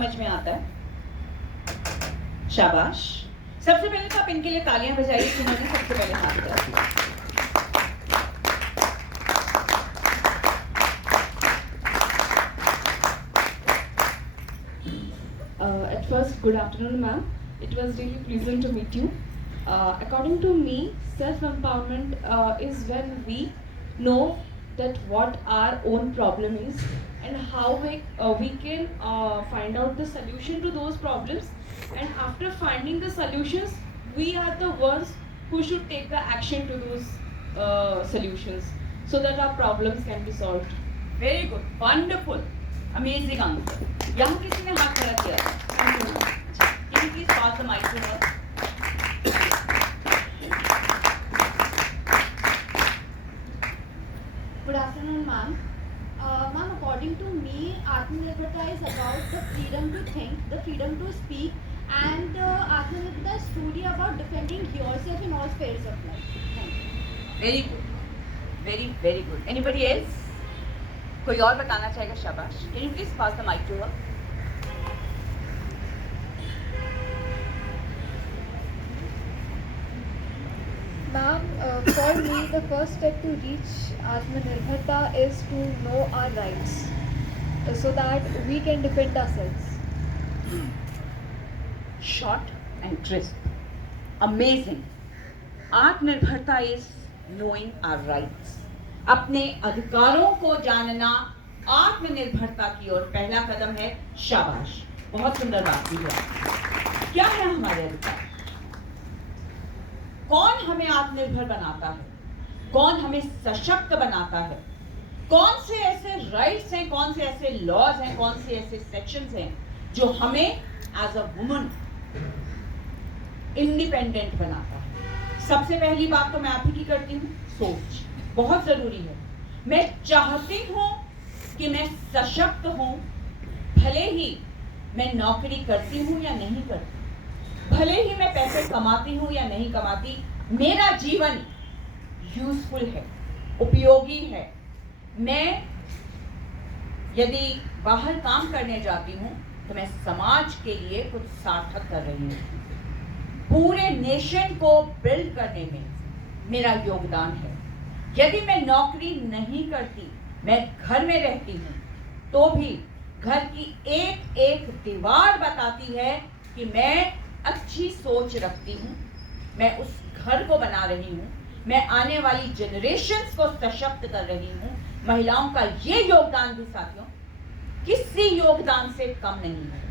समझ में आता है? शाबाश। सबसे पहले तो आप इनके लिए तालियां बजाइए जिन्होंने सबसे पहले हाथ उठाया। At first, good afternoon, ma'am. It was really pleasant to meet you. According to me, self-empowerment is when we know that what our own problem is and how we can find out the solution to those problems. And after finding the solutions, we are the ones who should take the action to those solutions so that our problems can be solved. Very good, wonderful, amazing answer. यहाँ किसी ने हाथ खड़ा किया है? Can you please pass the mic to her? Good afternoon, ma'am. Ma'am, according to me, Atmanirbharta is about the freedom to think, the freedom to speak, and Atmanirbharta is truly about defending yourself in all spheres of life. Thank you. Very good, very very good. Anybody else? कोई और बताना चाहेगा? शाबाश। Can you please pass the mic to her? Ma'am, for me, the first step to reach Atmanirbharta is to know our rights so that we can defend ourselves. Short and crisp. Amazing. आत्मनिर्भरता is knowing our rights. अपने अधिकारों को जानना आत्मनिर्भरता की ओर पहला कदम है। शाबाश, बहुत सुंदर बात की है। क्या है हमारे अधिकार? कौन हमें आत्मनिर्भर बनाता है? कौन हमें सशक्त बनाता है? कौन से ऐसे राइट्स हैं, कौन से ऐसे लॉज हैं, कौन से ऐसे सेक्शंस हैं जो हमें एज अ वुमन इंडिपेंडेंट बनाता है? सबसे पहली बात तो मैं आप ही की करती हूँ, सोच बहुत जरूरी है। मैं चाहती हूँ कि मैं सशक्त हूँ, भले ही मैं नौकरी करती हूँ या नहीं करती, भले ही मैं पैसे कमाती हूँ या नहीं कमाती, मेरा जीवन यूजफुल है, उपयोगी है। मैं यदि बाहर काम करने जाती हूँ तो मैं समाज के लिए कुछ सार्थक कर रही हूँ, पूरे नेशन को बिल्ड करने में मेरा योगदान है। यदि मैं नौकरी नहीं करती, मैं घर में रहती हूँ, तो भी घर की एक एक दीवार बताती है कि मैं अच्छी सोच रखती हूँ, मैं उस घर को बना रही हूँ, मैं आने वाली जनरेशन्स को सशक्त कर रही हूँ। महिलाओं का ये योगदान भी साथियों किसी योगदान से कम नहीं है।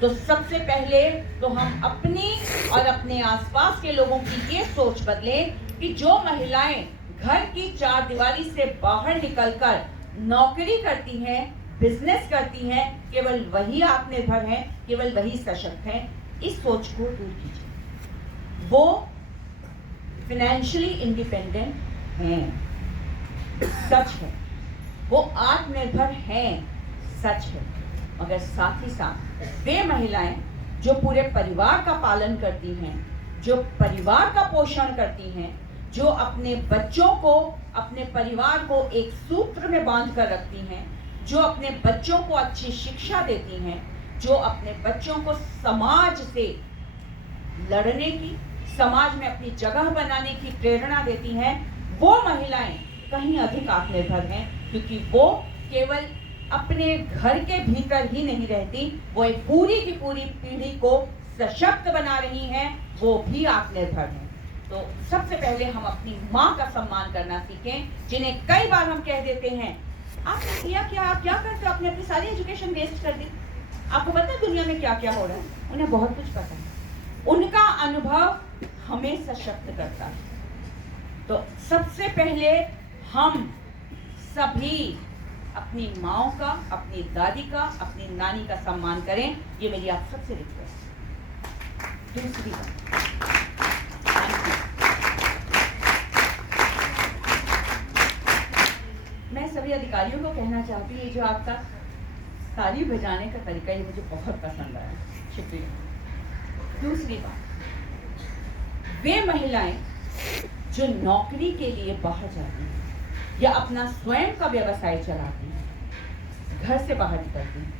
तो सबसे पहले तो हम अपनी और अपने आसपास के लोगों की ये सोच बदलें कि जो महिलाएं घर की चार दीवारी से बाहर निकलकर नौकरी करती हैं, बिजनेस करती हैं, केवल वही आत्मनिर्भर हैं, केवल वही सशक्त हैं। इस सोच को दूर कीजिए। वो फाइनेंशियली इंडिपेंडेंट हैं, सच है, वो आत्मनिर्भर हैं, सच है, मगर साथ ही साथ वे महिलाएं जो पूरे परिवार का पालन करती हैं, जो परिवार का पोषण करती हैं, जो अपने बच्चों को, अपने परिवार को एक सूत्र में बांध कर रखती हैं, जो अपने बच्चों को अच्छी शिक्षा देती हैं, जो अपने बच्चों को समाज से लड़ने की, समाज में अपनी जगह बनाने की प्रेरणा देती हैं, वो महिलाएं कहीं अधिक आत्मनिर्भर हैं, क्योंकि वो केवल अपने घर के भीतर ही नहीं रहती, वो एक पूरी की पूरी पीढ़ी को सशक्त बना रही हैं, वो भी आत्मनिर्भर हैं। तो सबसे पहले हम अपनी माँ का सम्मान करना सीखें, जिन्हें कई बार हम कह देते हैं आपने किया क्या, आप क्या करते हो, आपने अपनी सारी एजुकेशन वेस्ट कर दी, आपको पता है दुनिया में क्या क्या हो रहा है। उन्हें बहुत कुछ पता है, उनका अनुभव हमें सशक्त करता है। तो सबसे पहले हम सभी अपनी माँओं का, अपनी दादी का, अपनी नानी का सम्मान करें, ये मेरी आप सबसे रिक्वेस्ट है। दूसरी बात, मैं सभी अधिकारियों को कहना चाहती हूँ, जो आपका ताली बजाने का तरीका ये मुझे बहुत पसंद आया, शुक्रिया। दूसरी बात, वे महिलाएं जो नौकरी के लिए बाहर जाती हैं या अपना स्वयं का व्यवसाय चलाती हैं, घर से बाहर निकलती हैं,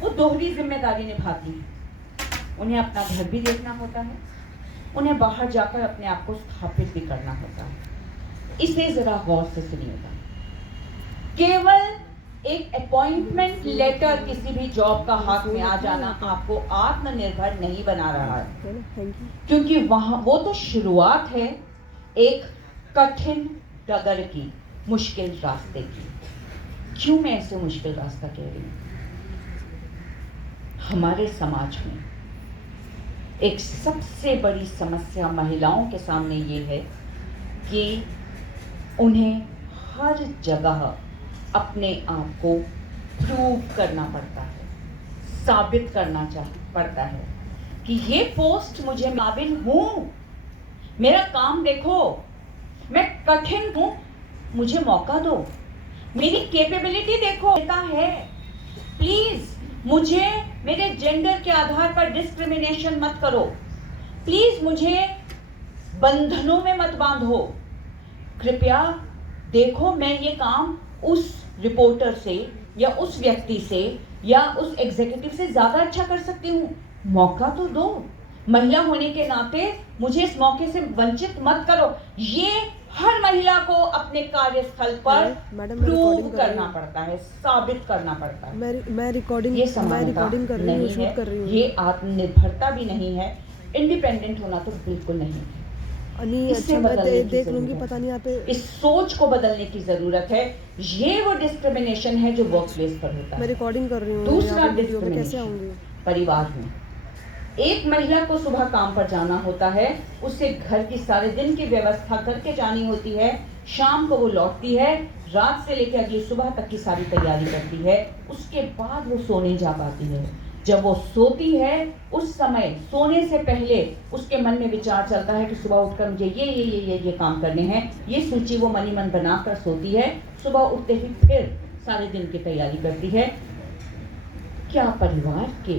वो दोहरी जिम्मेदारी निभाती हैं। उन्हें अपना घर भी देखना होता है, उन्हें बाहर जाकर अपने आप को स्थापित भी करना होता है। इसे जरा गौर से सुनिएगा। केवल एक अपॉइंटमेंट लेटर किसी भी जॉब का हाथ में आ जाना आपको आत्मनिर्भर नहीं बना रहा है, क्योंकि वहां वो तो शुरुआत है एक कठिन डगर की, मुश्किल रास्ते की। क्यों मैं ऐसे मुश्किल रास्ता कह रही हूं? हमारे समाज में एक सबसे बड़ी समस्या महिलाओं के सामने ये है कि उन्हें हर जगह अपने आप को प्रूव करना पड़ता है, साबित करना पड़ता है कि ये पोस्ट मुझे काबिल हूं, मेरा काम देखो, मैं कठिन हूं, मुझे मौका दो, मेरी कैपेबिलिटी देखो। देता है, प्लीज मुझे मेरे जेंडर के आधार पर डिस्क्रिमिनेशन मत करो, प्लीज मुझे बंधनों में मत बांधो, कृपया देखो मैं ये काम उस रिपोर्टर से या उस व्यक्ति से या उस एग्जीक्यूटिव से ज्यादा अच्छा कर सकती हूँ, मौका तो दो। महिला होने के नाते मुझे इस मौके से वंचित मत करो। ये हर महिला को अपने कार्यस्थल पर प्रूव करना पड़ता है, साबित करना पड़ता है। मैं रिकॉर्डिंग ये समानता नहीं है, ये आत्मनिर्भरता भी नहीं है, इंडिपेंडेंट होना तो बिल्कुल नहीं है। अच्छा मैं देख लूंगी, पता नहीं यहाँ पे इस सोच को बदलने की जरूरत है। ये वो डिस्क्रिमिनेशन है जो वर्क प्लेस पर होता है। मैं रिकॉर्डिंग कर रही हूँ। दूसरा वीडियो में कैसे डिस्क्रिमिनेशन आऊंगी? परिवार में एक महिला को सुबह काम पर जाना होता है, उसे घर की सारे दिन की व्यवस्था करके जानी होती है, शाम को वो लौटती है, रात से लेकर अगली सुबह तक की सारी तैयारी करती है, उसके बाद वो सोने जा पाती है। जब वो सोती है उस समय सोने से पहले उसके मन में विचार चलता है कि सुबह उठकर मुझे ये काम करने हैं, ये सूची वो मनी मन बनाकर सोती है। सुबह उठते ही फिर सारे दिन की तैयारी करती है। क्या परिवार के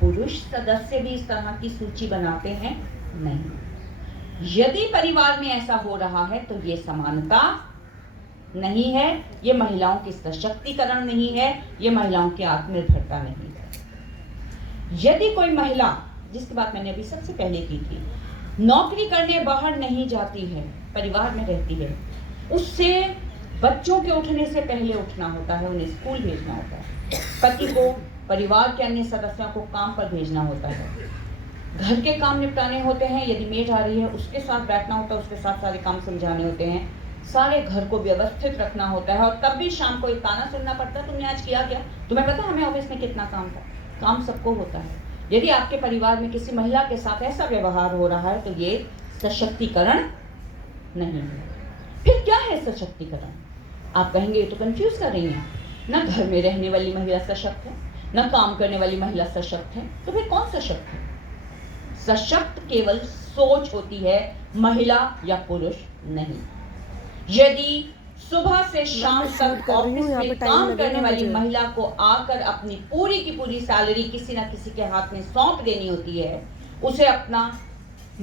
पुरुष सदस्य भी इस तरह की सूची बनाते हैं? नहीं। यदि परिवार में ऐसा हो रहा है तो ये समानता नहीं है, ये महिलाओं की सशक्तिकरण नहीं है, ये महिलाओं की आत्मनिर्भरता नहीं है। यदि कोई महिला, जिसकी बात मैंने अभी सबसे पहले की थी, नौकरी करने बाहर नहीं जाती है, परिवार में रहती है, उससे बच्चों के उठने से पहले उठना होता है, उन्हें स्कूल भेजना होता है, पति को परिवार के अन्य सदस्यों को काम पर भेजना होता है, घर के काम निपटाने होते हैं, यदि मेड आ रही है उसके साथ बैठना होता है, उसके साथ सारे काम समझाने होते हैं, सारे घर को व्यवस्थित रखना होता है, और तब भी शाम को एक ताना सुनना पड़ता है, तुमने आज किया क्या? तुम्हें पता हमें ऑफिस में कितना काम था? काम सबको होता है। यदि आपके परिवार में किसी महिला के साथ ऐसा व्यवहार हो रहा है तो ये सशक्तिकरण नहीं है। फिर क्या है सशक्तिकरण? आप कहेंगे ये तो कंफ्यूज कर रही हैं, ना घर में रहने वाली महिला सशक्त है, ना काम करने वाली महिला सशक्त है, तो फिर कौन सशक्त है? सशक्त केवल सोच होती है, महिला या पुरुष नहीं। यदि सुबह से शाम तक ऑफिस में काम करने वाली महिला को आकर अपनी पूरी की पूरी सैलरी किसी ना किसी के हाथ में सौंप देनी होती है, उसे अपना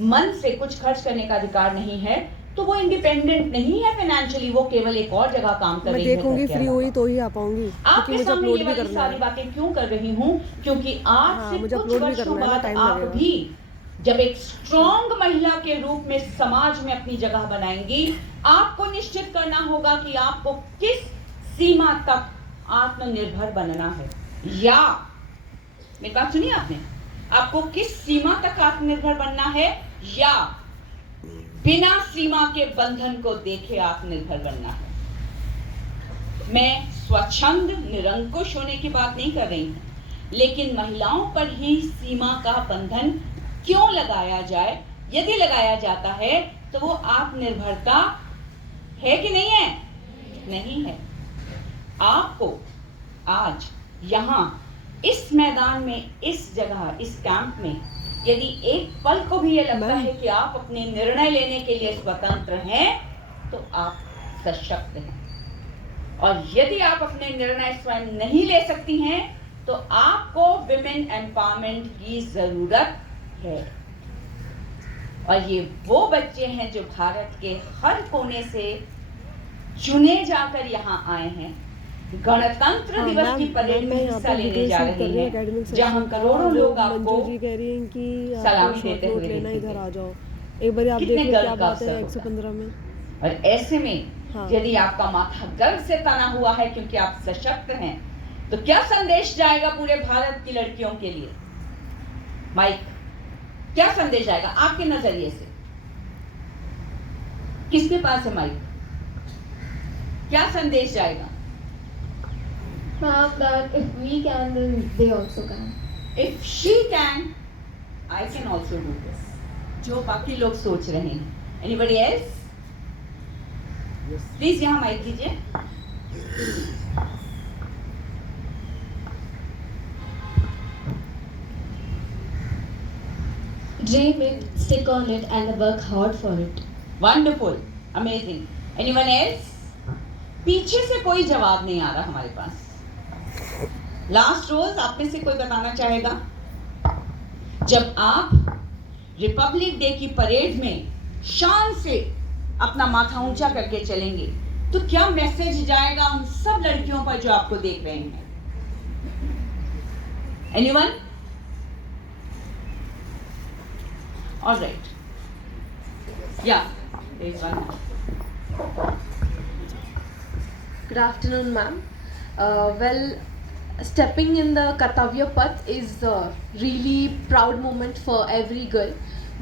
मन से कुछ खर्च करने का अधिकार नहीं है, तो वो इंडिपेंडेंट नहीं है फाइनेंशियली, वो केवल एक और जगह काम कर रही है। मैं देखूंगी, फ्री हुई तो ही आ पाऊंगी। आपके सामने ये वाली सारी बातें क्यों कर रही हूँ? क्योंकि आज से कुछ वर्षों बाद आप भी जब एक स्ट्रॉन्ग महिला के रूप में समाज में अपनी जगह बनाएंगी, आपको निश्चित करना होगा कि आपको किस सीमा तक आत्मनिर्भर बनना है, या मेरी बात सुनिए आपने, आपको किस सीमा तक आत्मनिर्भर बनना है, या बिना सीमा के बंधन को देखे आत्मनिर्भर बनना है। मैं स्वच्छंद निरंकुश होने की बात नहीं कर रही हूं, लेकिन महिलाओं पर ही सीमा का बंधन क्यों लगाया जाए? यदि लगाया जाता है तो वो आत्मनिर्भरता है कि नहीं है? नहीं है। आपको आज यहाँ इस मैदान में, इस जगह, इस कैंप में यदि एक पल को भी ये लगता है कि आप अपने निर्णय लेने के लिए स्वतंत्र हैं, तो आप सशक्त हैं। और यदि आप अपने निर्णय स्वयं नहीं ले सकती हैं, तो आपको विमेन एम्पावरमेंट की जरूरत है। और ये वो बच्चे हैं जो भारत के हर कोने से चुने जाकर यहाँ आए हैं, गणतंत्र हाँ, दिवस मैम की परेड में मैं यहाँ हिस्सा पे लेने वीडियो जा शूट कर रही रही हूँ हैं, एकेडमिक जहां सेशन का। करोड़ों लोग आपको मंजू जी कह रही हैं कि सलामी आप देते शॉर्ट हुए नोट लेना, देखेंगे। इधर आ जाओ एक बार, आप कितने देख लो गर्व क्या का बात है अवसर होगा। 115 में। और ऐसे में हाँ। यदि आपका माथा गर्व से तना हुआ है क्योंकि आप सशक्त हैं, तो क्या संदेश जाएगा पूरे भारत की लड़कियों के लिए? माइक, क्या संदेश जाएगा आपके नजरिए से? किसके पास है माइक? क्या संदेश जाएगा? Ma'am, that if we can, then they also can. If she can, I can also do this. जो बाकी लोग सोच रहे हैं. Anybody else? Please यहाँ माइक दीजिए. Dream it, stick on it, and work hard for it. Wonderful, amazing. Anyone else? पीछे से कोई जवाब नहीं आ रहा हमारे पास. लास्ट रोज आप में से कोई बताना चाहेगा? जब आप रिपब्लिक डे की परेड में शान से अपना माथा ऊंचा करके चलेंगे, तो क्या मैसेज जाएगा उन सब लड़कियों पर जो आपको देख रहे हैं? एनीवन? ऑलराइट, या एक बार. Good afternoon, ma'am. Well, stepping in the Kartavya Path is a really proud moment for every girl.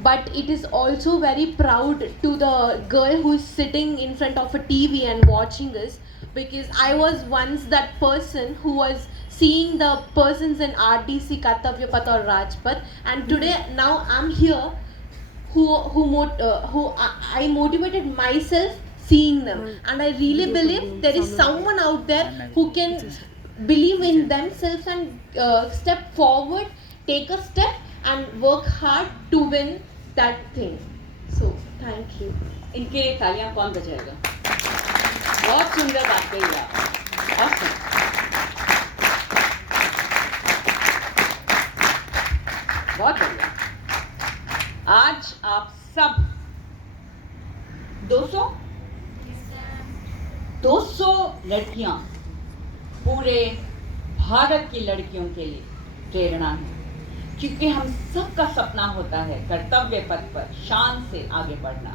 But it is also very proud to the girl who is sitting in front of a TV and watching us. Because I was once that person who was seeing the persons in RDC, Kartavya Path or Rajpath. And today, now I'm here who I motivated myself seeing them, and I really believe there is someone out there who can believe in themselves and step forward, take a step and work hard to win that thing. So thank you. इनके लिए तालियां कौन बजाएगा? बहुत सुंदर बात कही आप. Awesome. बहुत बढ़िया. आज आप सब 200 लड़कियां पूरे भारत की लड़कियों के लिए प्रेरणा है, क्योंकि हम सबका सपना होता है कर्तव्य पथ पर शान से आगे बढ़ना.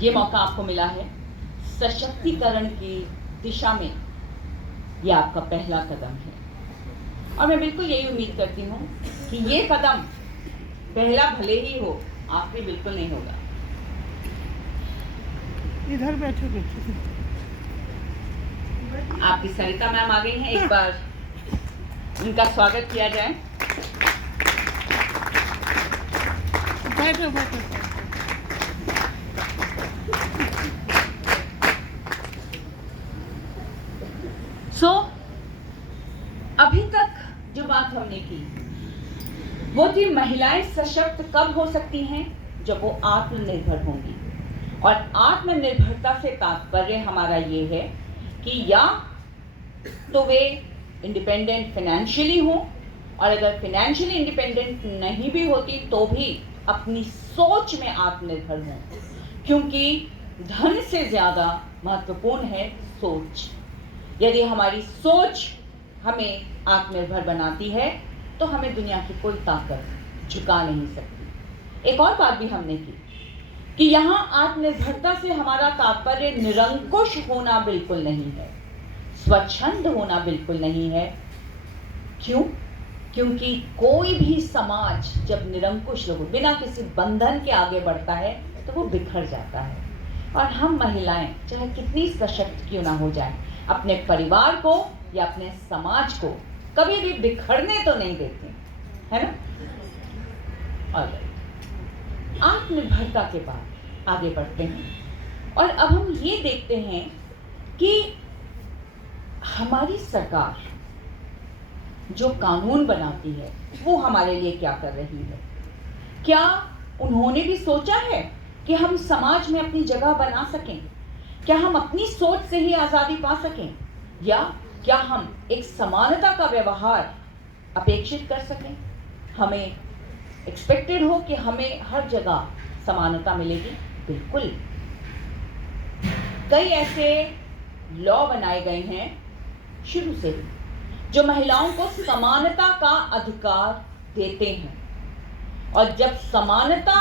ये मौका आपको मिला है सशक्तिकरण की दिशा में. ये आपका पहला कदम है और मैं बिल्कुल यही उम्मीद करती हूँ कि ये कदम पहला भले ही हो, आखिरी बिल्कुल नहीं होगा. इधर बैठो. आपकी सरिता मैम आ गई हैं, एक बार उनका स्वागत किया जाए. बैठो बैठो. सो अभी तक जो बात हमने की वो थी महिलाएं सशक्त कब हो सकती हैं? जब वो आत्मनिर्भर होंगी. और आत्मनिर्भरता से तात्पर्य हमारा ये है कि या तो वे इंडिपेंडेंट फाइनेंशियली हो, और अगर फाइनेंशियली इंडिपेंडेंट नहीं भी होती तो भी अपनी सोच में आत्मनिर्भर हों, क्योंकि धन से ज़्यादा महत्वपूर्ण है सोच. यदि हमारी सोच हमें आत्मनिर्भर बनाती है तो हमें दुनिया की कोई ताकत झुका नहीं सकती. एक और बात भी हमने की कि यहाँ आत्मनिर्भरता से हमारा तात्पर्य निरंकुश होना बिल्कुल नहीं है, स्वच्छंद होना बिल्कुल नहीं है. क्यों? क्योंकि कोई भी समाज जब निरंकुश लोग बिना किसी बंधन के आगे बढ़ता है तो वो बिखर जाता है. और हम महिलाएं चाहे कितनी सशक्त क्यों ना हो जाए, अपने परिवार को या अपने समाज को कभी भी बिखरने तो नहीं देते, है ना? और आत्मनिर्भरता के बाद आगे बढ़ते हैं और अब हम ये देखते हैं कि हमारी सरकार जो कानून बनाती है वो हमारे लिए क्या कर रही है. क्या उन्होंने भी सोचा है कि हम समाज में अपनी जगह बना सकें? क्या हम अपनी सोच से ही आज़ादी पा सकें, या क्या हम एक समानता का व्यवहार अपेक्षित कर सकें? हमें एक्सपेक्टेड हो कि हमें हर जगह समानता मिलेगी? बिल्कुल. कई ऐसे लॉ बनाए गए हैं, शुरू से ही, जो महिलाओं को समानता का अधिकार देते हैं। और जब समानता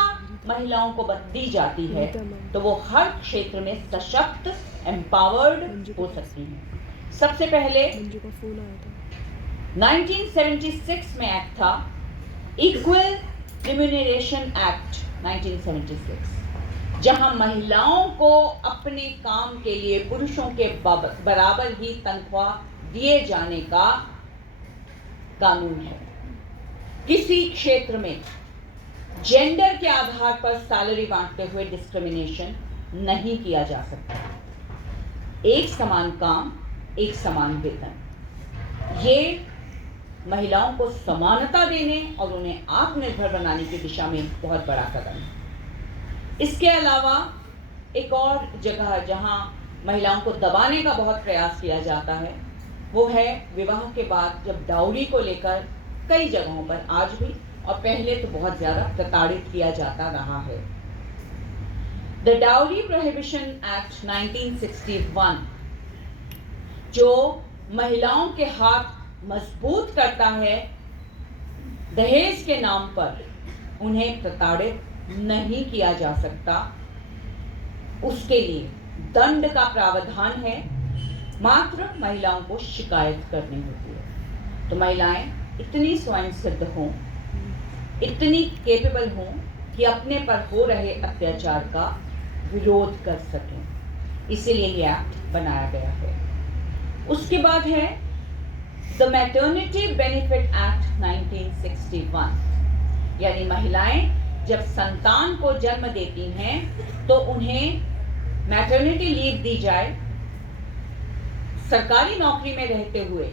महिलाओं को दी जाती है तो वो हर क्षेत्र में सशक्त, एम्पावर्ड हो सकती हैं। सबसे पहले मंजू का फोन आया था। 1976 में एक्ट था, इक्वल रिम्यूनरेशन एक्ट 1976, जहां महिलाओं को अपने काम के लिए पुरुषों के बराबर ही तनख्वाह दिए जाने का कानून है। किसी क्षेत्र में जेंडर के आधार पर सैलरी बांटते हुए डिस्क्रिमिनेशन नहीं किया जा सकता। एक समान काम, एक समान वेतन, ये महिलाओं को समानता देने और उन्हें आत्मनिर्भर बनाने की दिशा में बहुत बड़ा कदम है। इसके अलावा एक और जगह जहां महिलाओं को दबाने का बहुत प्रयास किया जाता है वो है विवाह के बाद, जब डाउरी को लेकर कई जगहों पर आज भी और पहले तो बहुत ज्यादा प्रताड़ित किया जाता रहा है। द डाउरी प्रोहिबिशन एक्ट 1961 जो महिलाओं के हाथ मजबूत करता है, दहेज के नाम पर उन्हें प्रताड़ित नहीं किया जा सकता, उसके लिए दंड का प्रावधान है, मात्र महिलाओं को शिकायत करनी होती है। तो महिलाएं इतनी स्वयं सिद्ध हों, इतनी केपेबल हों कि अपने पर हो रहे अत्याचार का विरोध कर सकें, इसीलिए ये एक्ट बनाया गया है। उसके बाद है द मैटरनिटी बेनिफिट एक्ट 1961, यानी महिलाएं जब संतान को जन्म देती हैं तो उन्हें मैटरनिटी लीव दी जाए। सरकारी नौकरी में रहते हुए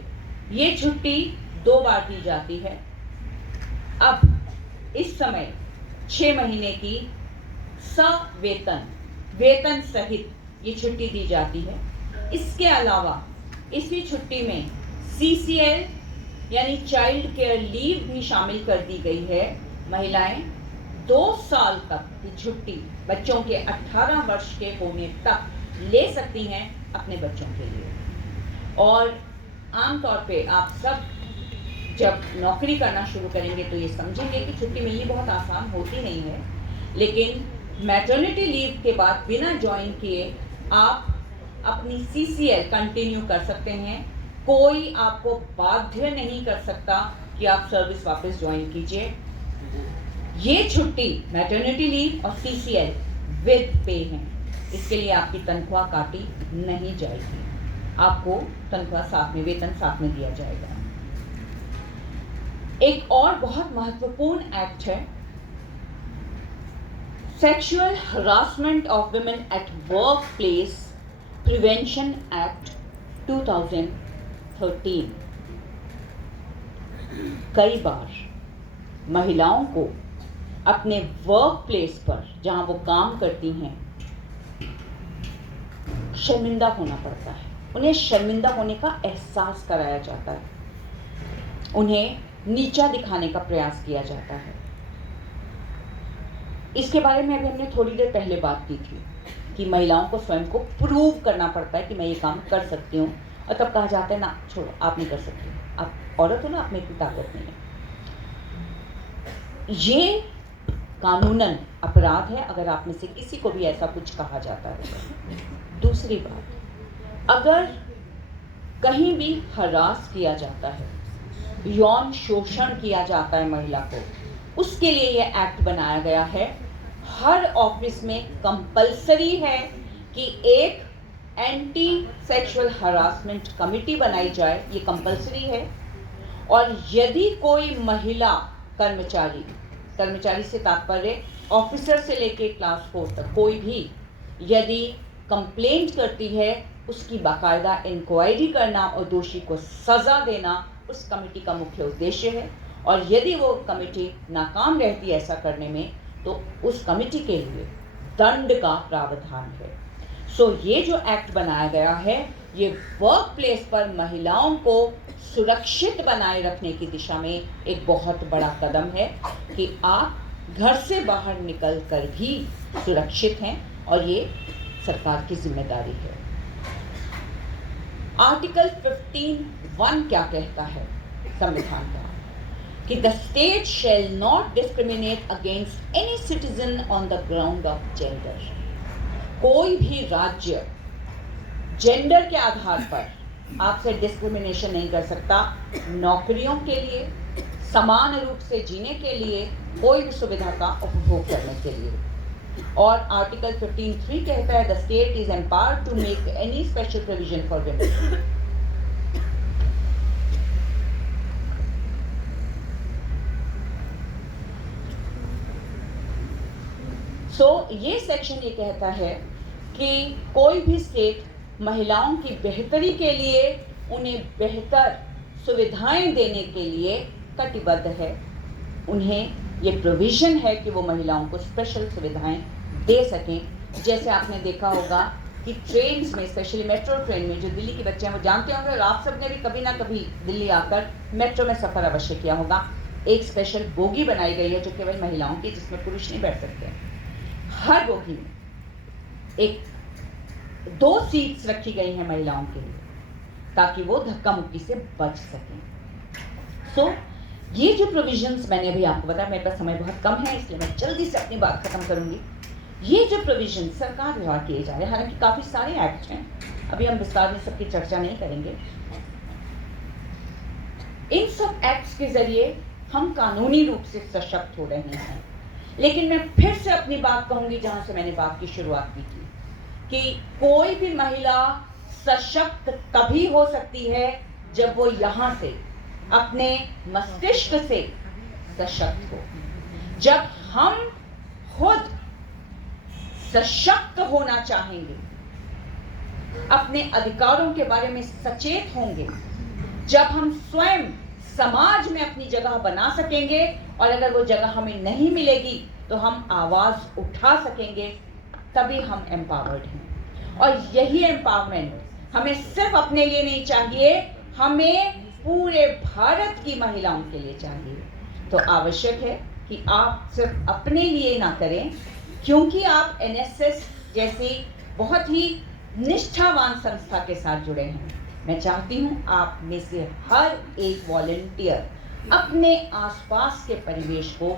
ये छुट्टी 2 बार दी जाती है। अब इस समय 6 महीने की वेतन सहित ये छुट्टी दी जाती है। इसके अलावा इसी छुट्टी में CCL यानी चाइल्ड केयर लीव भी शामिल कर दी गई है। महिलाएं 2 साल तक की छुट्टी बच्चों के 18 वर्ष के होने तक ले सकती हैं अपने बच्चों के लिए। और आमतौर पे आप सब जब नौकरी करना शुरू करेंगे तो ये समझेंगे कि छुट्टी मिलनी बहुत आसान होती नहीं है, लेकिन मैटरनिटी लीव के बाद बिना ज्वाइन किए आप अपनी CCL कंटिन्यू कर सकते हैं। कोई आपको बाध्य नहीं कर सकता कि आप सर्विस वापस ज्वाइन कीजिए। ये छुट्टी मैटरनिटी लीव और CCL विद पे है, इसके लिए आपकी तनख्वाह काटी नहीं जाएगी, आपको तनख्वाह साथ में, वेतन साथ में दिया जाएगा। एक और बहुत महत्वपूर्ण एक्ट है sexual harassment of women at work place prevention act 2013। कई बार महिलाओं को अपने वर्क प्लेस पर जहां वो काम करती हैं शर्मिंदा होना पड़ता है, उन्हें शर्मिंदा होने का एहसास कराया जाता है, उन्हें नीचा दिखाने का प्रयास किया जाता है। इसके बारे में अभी हमने थोड़ी देर पहले बात की थी कि महिलाओं को स्वयं को प्रूव करना पड़ता है कि मैं ये काम कर सकती हूँ, और तब कहा जाता है ना छोड़ो आप नहीं कर सकती, आप औरत हो ना, आप में इतनी ताकत नहीं है। ये कानूनन अपराध है अगर आप में से किसी को भी ऐसा कुछ कहा जाता है। दूसरी बात, अगर कहीं भी हरास किया जाता है, यौन शोषण किया जाता है महिला को, उसके लिए यह एक्ट बनाया गया है। हर ऑफिस में कंपलसरी है कि एक एंटी सेक्सुअल हरासमेंट कमिटी बनाई जाए, ये कंपलसरी है। और यदि कोई महिला कर्मचारी से तात्पर्य ऑफिसर से लेके क्लास 4 तक कोई भी यदि कंप्लेंट करती है, उसकी बाकायदा इंक्वायरी करना और दोषी को सजा देना उस कमेटी का मुख्य उद्देश्य है। और यदि वो कमेटी नाकाम रहती है ऐसा करने में, तो उस कमेटी के लिए दंड का प्रावधान है। सो ये जो एक्ट बनाया गया है, ये वर्क प्लेस पर महिलाओं को सुरक्षित बनाए रखने की दिशा में एक बहुत बड़ा कदम है कि आप घर से बाहर निकल कर भी सुरक्षित हैं, और ये सरकार की जिम्मेदारी है। आर्टिकल 15(1) क्या कहता है संविधान का? कि the state shall not discriminate against any citizen on the ground of gender. कोई भी राज्य जेंडर के आधार पर आपसे डिस्क्रिमिनेशन नहीं कर सकता। नौकरियों के लिए, समान रूप से जीने के लिए, कोई भी सुविधा का उपभोग करने के लिए। और आर्टिकल 15(3) कहता है the state is empowered to make any special provision for women. ये सेक्शन ये कहता है कि कोई भी स्टेट महिलाओं की बेहतरी के लिए, उन्हें बेहतर सुविधाएं देने के लिए कटिबद्ध है। उन्हें ये प्रोविजन है कि वो महिलाओं को स्पेशल सुविधाएं दे सकें। जैसे आपने देखा होगा कि ट्रेन्स में, स्पेशली मेट्रो ट्रेन में, जो दिल्ली के बच्चे हैं वो जानते होंगे, और आप सब ने भी कभी ना कभी दिल्ली आकर मेट्रो में सफ़र अवश्य किया होगा। एक स्पेशल बोगी बनाई गई है जो केवल महिलाओं की, जिसमें पुरुष नहीं बैठ सकते। हर बोगी में 2 सीट्स रखी गई हैं महिलाओं के लिए, ताकि वो धक्का मुक्की से बच सकें। ये जो प्रोविजंस मैंने अभी आपको बताया, मेरे पास समय बहुत कम है इसलिए मैं जल्दी से अपनी बात खत्म करूंगी। ये जो प्रोविजन सरकार द्वारा किए जा रहे हैं, हालांकि काफी सारे एक्ट हैं, अभी हम विस्तार में सबकी चर्चा नहीं करेंगे। इन सब एक्ट्स के जरिए हम कानूनी रूप से सशक्त हो रहे हैं। लेकिन मैं फिर से अपनी बात कहूंगी जहां से मैंने बात की शुरुआत की थी, कि कोई भी महिला सशक्त तभी हो सकती है जब वो यहाँ से, अपने मस्तिष्क से सशक्त हो। जब हम खुद सशक्त होना चाहेंगे, अपने अधिकारों के बारे में सचेत होंगे, जब हम स्वयं समाज में अपनी जगह बना सकेंगे, और अगर वो जगह हमें नहीं मिलेगी तो हम आवाज उठा सकेंगे, तभी हम एम्पावर्ड हैं। और यही एम्पावरमेंट हमें सिर्फ अपने लिए नहीं चाहिए, हमें पूरे भारत की महिलाओं के लिए चाहिए। तो आवश्यक है कि आप सिर्फ अपने लिए ना करें, क्योंकि आप एनएसएस जैसी बहुत ही निष्ठावान संस्था के साथ जुड़े हैं। मैं चाहती हूँ आप में से हर एक वॉलंटियर अपने आसपास के परिवेश को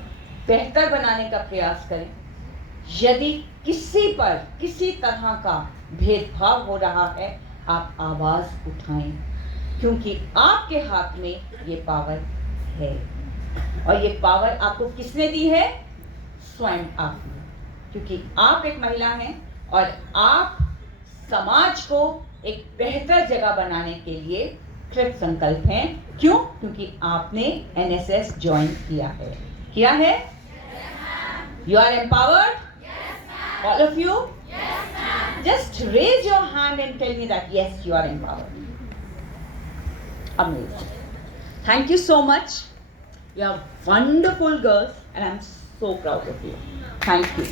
बेहतर बनाने का प्रयास करें। यदि किसी पर किसी तरह का भेदभाव हो रहा है, आप आवाज उठाएं, क्योंकि आपके हाथ में ये पावर है। और ये पावर आपको किसने दी है? स्वयं आपने, क्योंकि आप एक महिला हैं और आप समाज को एक बेहतर जगह बनाने के लिए कृत संकल्प हैं। क्यों? क्योंकि आपने एनएसएस ज्वाइन किया है। किया है? You are empowered? Yes, ma'am. All of you? Yes, ma'am. Just raise your hand and tell me that yes, you are empowered. Amazing. Thank you so much. You are wonderful girls and I'm so proud of you. Thank you.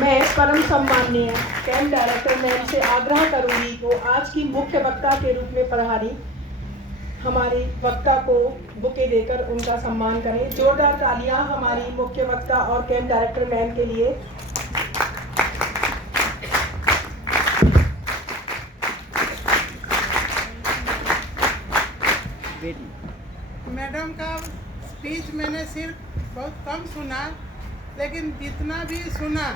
मैं परम सम्माननीय camp director ma'am से आग्रह करूंगी कि आज की मुख्य वक्ता के रूप में प्रभारी हमारी वक्ता को बुके देकर उनका सम्मान करें। जोरदार तालियां हमारी मुख्य वक्ता और कैंप डायरेक्टर मैम के लिए। मैडम का स्पीच मैंने सिर्फ बहुत कम सुना, लेकिन जितना भी सुना